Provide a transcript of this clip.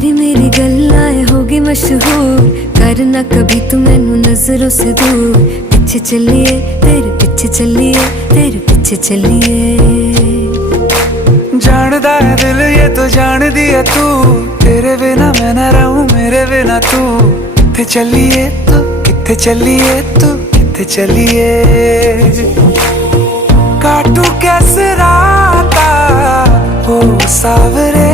तेरी मेरी गल्लाएं होगी मशहूर, करना कभी तू मैनू नजरों से दूर। पीछे चलिए तेरे पीछे चलिए, तेरे पीछे चलिए। जानदा है दिल ये तो जान दिया तू, तेरे बिना मैं ना रहूं मेरे बिना तू। किथे चलिए तू, किथे चलिए तू, किथे चलिए। काटू कैसे राता हो सावरे,